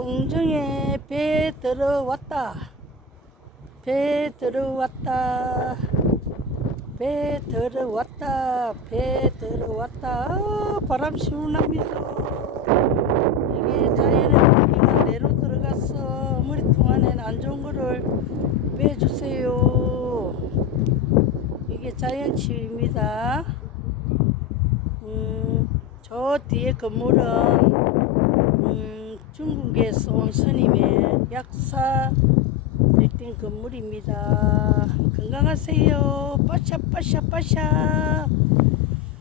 통정에 배 들어왔다. 배 들어왔다. 배 들어왔다. 배 들어왔다. 바람 시원합니다. 이게 자연의 공기가 내로 들어가서 머리통 안에는 안 좋은 거를 빼주세요. 이게 자연치유입니다. 저 뒤에 건물은 중국에서 온 스님의 약사 빌딩 건물입니다. 건강하세요. 빠샤 빠샤 빠샤.